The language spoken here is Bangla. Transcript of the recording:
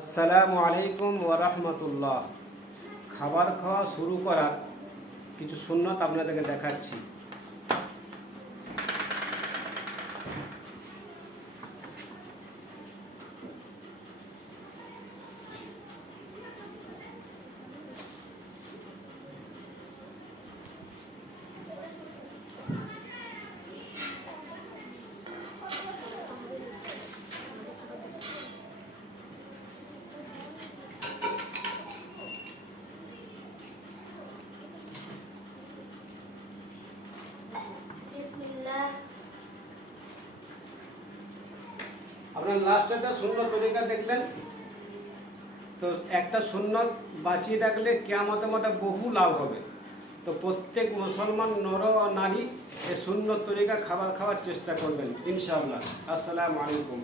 আসসালামু আলাইকুম ওয়া রাহমাতুল্লাহ। খাবার খাওয়া শুরু করার কিছু সুন্নত আপনাদেরকে দেখাচ্ছি। আপনার লাস্ট একটা সুন্নত তরিকা দেখলেন তো, একটা সুন্নত বাঁচিয়ে রাখলে কিয়ামতের মাঠে বহু লাভ হবে। তো প্রত্যেক মুসলমান নর ও নারী এই সুন্নত তরিকা খাবার খাওয়ার চেষ্টা করবেন ইনশাআল্লাহ। আসসালামু আলাইকুম।